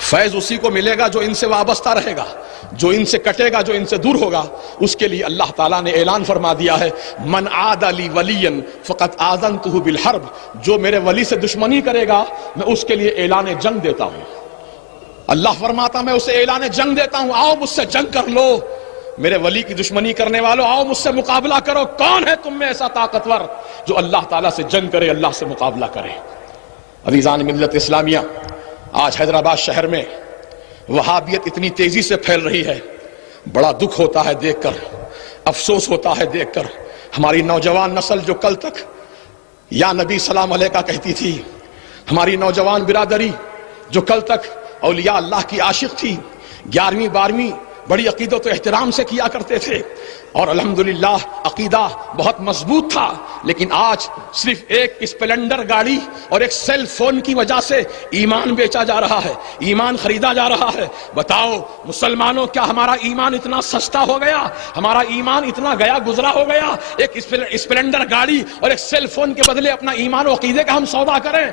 فیض اسی کو ملے گا جو ان سے وابستہ رہے گا، جو ان سے کٹے گا، جو ان سے دور ہوگا، اس کے لیے اللہ تعالیٰ نے اعلان فرما دیا ہے من عاد لی ولیا فقد آذنتہ بالحرب، جو میرے ولی سے دشمنی کرے گا میں اس کے لیے اعلان جنگ دیتا ہوں۔ اللہ فرماتا میں اسے اعلان جنگ دیتا ہوں، آؤ مجھ سے جنگ کر لو، میرے ولی کی دشمنی کرنے والوں آؤ مجھ سے مقابلہ کرو، کون ہے تم میں ایسا طاقتور جو اللہ تعالیٰ سے جنگ کرے، اللہ سے مقابلہ کرے۔ عزیزان ملت اسلامیہ، آج حیدرآباد شہر میں وہابیت اتنی تیزی سے پھیل رہی ہے، بڑا دکھ ہوتا ہے دیکھ کر، افسوس ہوتا ہے دیکھ کر۔ ہماری نوجوان نسل جو کل تک یا نبی سلام علیہ کا کہتی تھی، ہماری نوجوان برادری جو کل تک اولیاء اللہ کی عاشق تھی، 11ویں 12ویں بڑی عقیدت و احترام سے کیا کرتے تھے اور الحمدللہ عقیدہ بہت مضبوط تھا، لیکن آج صرف ایک اسپلنڈر گاڑی اور ایک سیل فون کی وجہ سے ایمان بیچا جا رہا ہے، ایمان خریدا جا رہا ہے۔ بتاؤ مسلمانوں، کیا ہمارا ایمان اتنا سستا ہو گیا، ہمارا ایمان اتنا گیا گزرا ہو گیا، ایک اسپلنڈر گاڑی اور ایک سیل فون کے بدلے اپنا ایمان و عقیدے کا ہم سودا کریں؟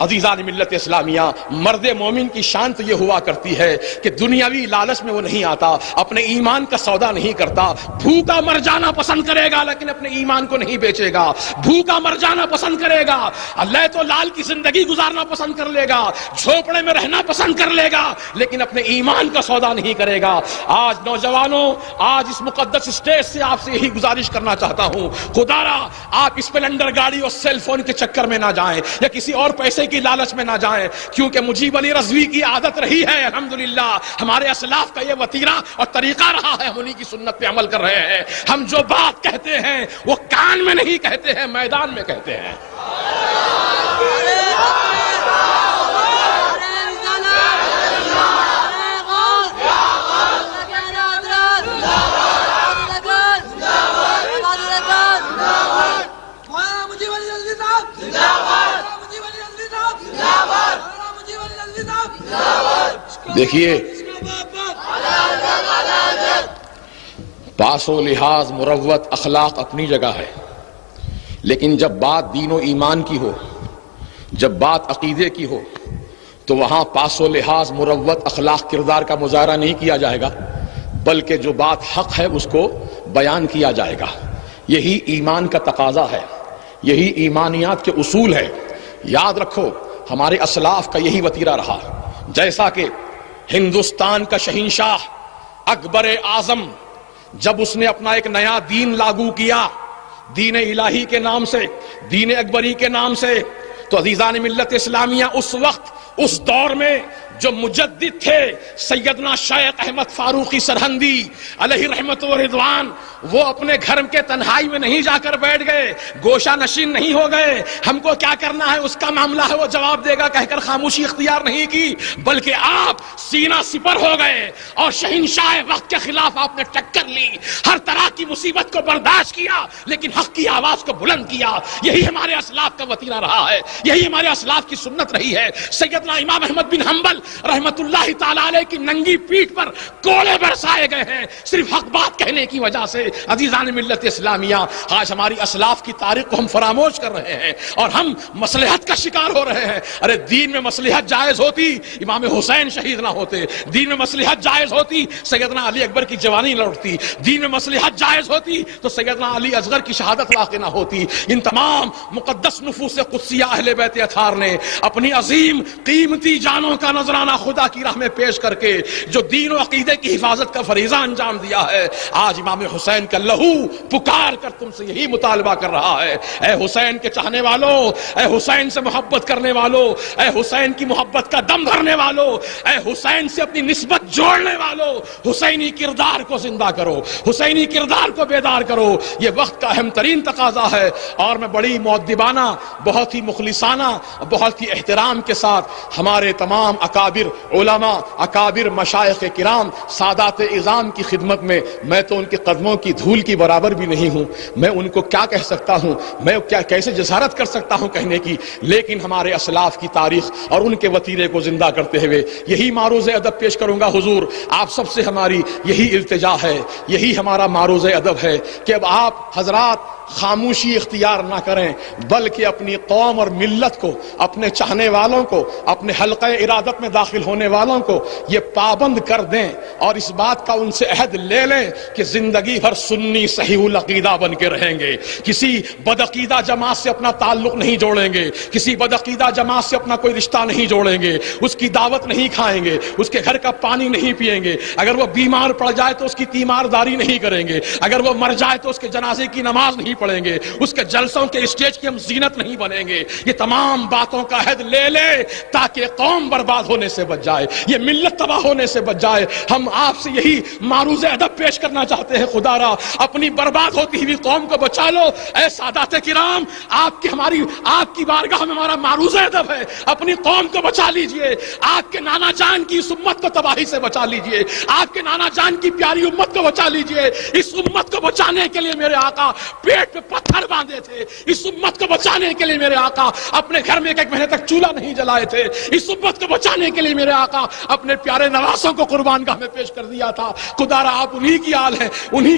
عزیزان ملت اسلامیہ، مرد مومن کی شان تو یہ ہوا کرتی ہے کہ دنیاوی لالچ میں وہ نہیں آتا، اپنے ایمان کا سودا نہیں کرتا، بھوکا مر جانا پسند کرے گا لیکن اپنے ایمان کو نہیں بیچے گا، بھوکا مر جانا پسند کرے گا، اللہ تو لال کی زندگی گزارنا پسند کر لے گا، جھوپڑے میں رہنا پسند کر لے گا لیکن اپنے ایمان کا سودا نہیں کرے گا۔ آج نوجوانوں، آج اس مقدس اسٹیج سے آپ سے یہی گزارش کرنا چاہتا ہوں، خدا را آپ اسپلنڈر گاڑی اور سیل فون کے چکر میں نہ جائیں یا کسی اور پیسے کی لالچ میں نہ جائیں، کیونکہ مجیب علی رضوی کی عادت رہی ہے، الحمدللہ ہمارے اسلاف کا یہ وتیرہ اور طریقہ رہا ہے، ہم انہی کی سنت پہ عمل کر رہے ہیں۔ ہم جو بات کہتے ہیں وہ کان میں نہیں کہتے ہیں، میدان میں کہتے ہیں۔ دیکھیے، پاس و لحاظ، مروت، اخلاق اپنی جگہ ہے، لیکن جب بات دین و ایمان کی ہو، جب بات عقیدے کی ہو تو وہاں پاس و لحاظ، مروت، اخلاق، کردار کا مظاہرہ نہیں کیا جائے گا، بلکہ جو بات حق ہے اس کو بیان کیا جائے گا۔ یہی ایمان کا تقاضا ہے، یہی ایمانیات کے اصول ہے۔ یاد رکھو ہمارے اسلاف کا یہی وتیرہ رہا، جیسا کہ ہندوستان کا شہنشاہ اکبر اعظم جب اس نے اپنا ایک نیا دین لاگو کیا، دین الہی کے نام سے، دین اکبری کے نام سے، تو عزیزان ملت اسلامیہ اس وقت، اس دور میں جو مجدد تھے سیدنا شیخ احمد فاروقی سرہندی علیہ رحمت و رضوان، وہ اپنے گھر کے تنہائی میں نہیں جا کر بیٹھ گئے، گوشہ نشین نہیں ہو گئے، ہم کو کیا کرنا ہے اس کا معاملہ ہے وہ جواب دے گا کہہ کر خاموشی اختیار نہیں کی، بلکہ آپ سینہ سپر ہو گئے اور شہنشاہ وقت کے خلاف آپ نے ٹکر لی، ہر طرح کی مصیبت کو برداشت کیا لیکن حق کی آواز کو بلند کیا۔ یہی ہمارے اسلاف کا وتیرہ رہا ہے، یہی ہمارے اسلاف کی سنت رہی ہے۔ سیدنا امام احمد بن حنبل رحمت اللہ تعالیٰ علیہ کی ننگی پیٹھ پر کوڑے برسائے گئے ہیں صرف حق بات کہنے کی وجہ سے۔ عزیزان ملت اسلامیہ، آج ہماری اسلاف کی تاریخ کو ہم فراموش کر رہے ہیں اور ہم مصلحت کا شکار ہو رہے ہیں۔ ارے دین میں مصلحت جائز ہوتی امام حسین شہید نہ ہوتے، دین میں مصلحت جائز ہوتی سیدنا علی اکبر کی جوانی لوٹتی، دین میں مصلحت جائز ہوتی تو سیدنا علی اصغر کی شہادت واقع نہ ہوتی۔ ان تمام مقدس نفوس قدسیہ اہل بیت اطہار نے اپنی عظیم قیمتی جانوں کا نذرانہ خدا کی راہ میں پیش کر کے جو دین و عقیدے کی حفاظت کا فریضہ انجام دیا ہے، آج امام حسین کا لہو پکار کر تم سے یہی مطالبہ کر رہا ہے۔ اے حسین کے چاہنے والوں، اے حسین سے محبت کرنے والوں، اے حسین کی محبت کا دم بھرنے والوں، اے حسین سے اپنی نسبت جوڑنے والوں، حسینی کردار کو زندہ کرو، حسینی کردار کو بیدار کرو۔ یہ وقت کا اہم ترین تقاضا ہے اور میں بڑی مؤدبانہ، بہت ہی مخلصانہ، بہت ہی احترام کے ساتھ ہمارے تمام اکابر علماء، اکابر مشائخ کرام، سادات اعظام کی خدمت میں تو ان کے قدموں کی دھول کی برابر بھی نہیں ہوں، میں ان کو کیا کہہ سکتا ہوں، میں کیسے جسارت کر سکتا ہوں کہنے کی، لیکن ہمارے اسلاف کی تاریخ اور ان کے وتیرے کو زندہ کرتے ہوئے یہی معروض ادب پیش کروں گا۔ حضور آپ سب سے ہماری یہی التجا ہے، یہی ہمارا معروض ادب ہے کہ اب آپ حضرات خاموشی اختیار نہ کریں بلکہ اپنی قوم اور ملت کو، اپنے چاہنے والوں کو، اپنے حلقہ ارادت میں داخل ہونے والوں کو یہ پابند کر دیں اور اس بات کا ان سے عہد لے لیں کہ زندگی بھر سنی صحیح العقیدہ بن کے رہیں گے، کسی بدعقیدہ جماعت سے اپنا تعلق نہیں جوڑیں گے، کسی بدعقیدہ جماعت سے اپنا کوئی رشتہ نہیں جوڑیں گے، اس کی دعوت نہیں کھائیں گے، اس کے گھر کا پانی نہیں پئیں گے، اگر وہ بیمار پڑ جائے تو اس کی تیمارداری نہیں کریں گے، اگر وہ مر جائے تو اس کے جنازے کی نماز نہیں پڑھیں گے، اس کے جلسوں کے اسٹیج کی ہم زینت نہیں بنیں گے۔ یہ تمام باتوں کا عہد لے لے تاکہ قوم برباد ہونے سے بچ جائے، یہ ملت تباہ ہونے سے بچ جائے۔ ہم آپ سے یہی معروض ادب پیش کرنا چاہتے ہیں، خدا را اپنی برباد ہوتی ہوئی قوم کو بچا لو۔ اے سادات کرام، آپ کی بارگاہ میں ہمارا معروض ادب ہے، اپنی قوم کو بچا لیجئے، آپ کے نانا جان کی اس امت کو تباہی سے بچا لیجئے، آپ کے نانا جان کی پیاری امت کو بچا لیجئے۔ اس امت کو بچانے کے لیے میرے آقا پیٹ پہ پتھر باندھے تھے، اس امت کو بچانے کے لیے میرے آقا اپنے گھر میں ایک مہینے تک چولہا نہیں جلائے تھے، اس امت کو بچانے کے لیے میرے آقا اپنے پیارے نواسوں کو قربان گاہ میں پیش کر دیا تھا۔ خدا را آپ انہی کی آل ہیں، انہی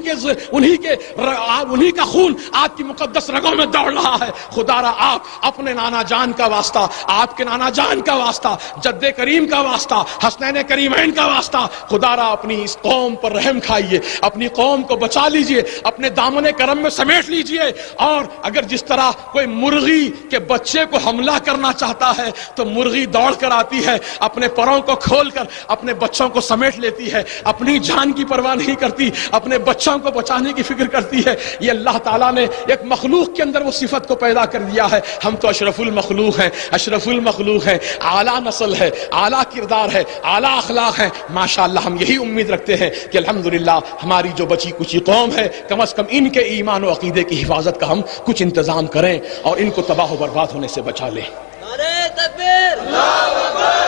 کا خون آپ کی مقدس رگوں میں دوڑ رہا ہے۔ خدا را آپ اپنے نانا جان کا واسطہ، آپ کے نانا جان کا واسطہ، جد کریم کا واسطہ، حسنین کریمین کا واسطہ، خدا را اپنی اس قوم پر رحم کھائیے، اپنی قوم کو بچا لیجئے، اپنے دامن کرم میں سمیٹ لیجئے۔ اور اگر جس طرح کوئی مرغی کے بچے کو حملہ کرنا چاہتا ہے تو مرغی دوڑ کر آتی ہے، اپنے پروں کو کھول کر اپنے بچوں کو سمیٹ لیتی ہے، اپنی جان کی پرواہ نہیں کرتی، اپنے بچوں کو بچانے کی فکر کرتی ہے۔ یہ اللہ تعالیٰ نے ایک مخلوق کے اندر وہ صفت کو پیدا کر دیا ہے۔ ہم تو اشرف المخلوق ہیں، اشرف المخلوق ہیں، اعلیٰ نسل ہے، اعلیٰ کردار ہے، اعلیٰ اخلاق ہے۔ ماشاءاللہ ہم یہی امید رکھتے ہیں کہ الحمدللہ ہماری جو بچی کچی قوم ہے، کم از کم ان کے ایمان و عقیدے کی حفاظت کا ہم کچھ انتظام کریں اور ان کو تباہ و برباد ہونے سے بچا لیں۔ نعرہ تکبیر، اللہ اکبر،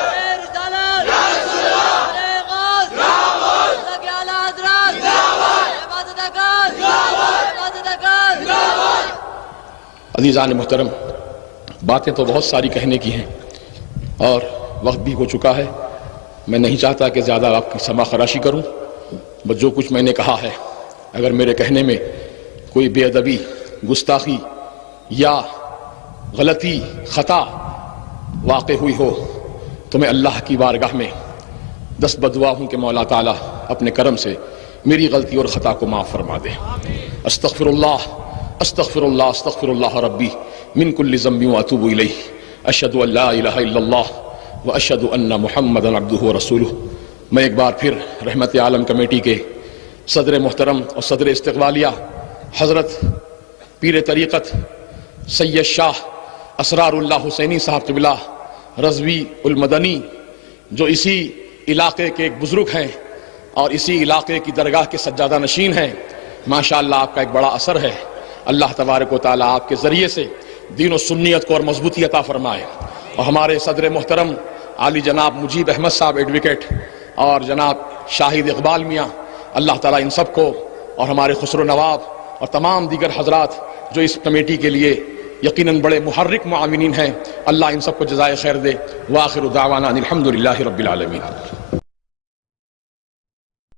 رسالت، یا رسول اللہ، نعرہ غوث، یا غوث، اللہ کے اعلیٰ حضرات، زندہ باد، عبادت اکبر، زندہ باد، عبادت اکبر، زندہ باد۔ عزیزان محترم، باتیں تو بہت ساری کہنے کی ہیں اور وقت بھی ہو چکا ہے۔ میں نہیں چاہتا کہ زیادہ آپ کی سما خراشی کروں، بس جو کچھ میں نے کہا ہے اگر میرے کہنے میں کوئی بے ادبی، گستاخی یا غلطی، خطا واقع ہوئی ہو تو میں اللہ کی بارگاہ میں دست بدعا ہوں کہ مولا تعالیٰ اپنے کرم سے میری غلطی اور خطا کو معاف فرما دے۔ استغفر اللہ استغفر اللہ استغفر اللہ ربی من کل ذنب واتوب الیہ، اشہد ان لا الہ الا اللہ واشہد ان محمدا عبدہ ورسولہ۔ میں ایک بار پھر رحمت عالم کمیٹی کے صدر محترم اور صدر استقبالیہ حضرت پیر طریقت سید شاہ اسرار اللہ حسینی صاحب قبلہ رضوی المدنی، جو اسی علاقے کے ایک بزرگ ہیں اور اسی علاقے کی درگاہ کے سجادہ نشین ہیں، ماشاءاللہ آپ کا ایک بڑا اثر ہے۔ اللہ تبارک و تعالیٰ آپ کے ذریعے سے دین و سنیت کو اور مضبوطی عطا فرمائے۔ اور ہمارے صدر محترم عالی جناب مجیب احمد صاحب ایڈوکیٹ اور جناب شاہد اقبال میاں، اللہ تعالیٰ ان سب کو اور ہمارے خسرو نواب اور تمام دیگر حضرات جو اس کمیٹی کے لیے یقیناً بڑے محرک معاونین ہیں، اللہ ان سب کو جزائے خیر دے۔ وآخر دعوانا ان الحمدللہ رب العالمین۔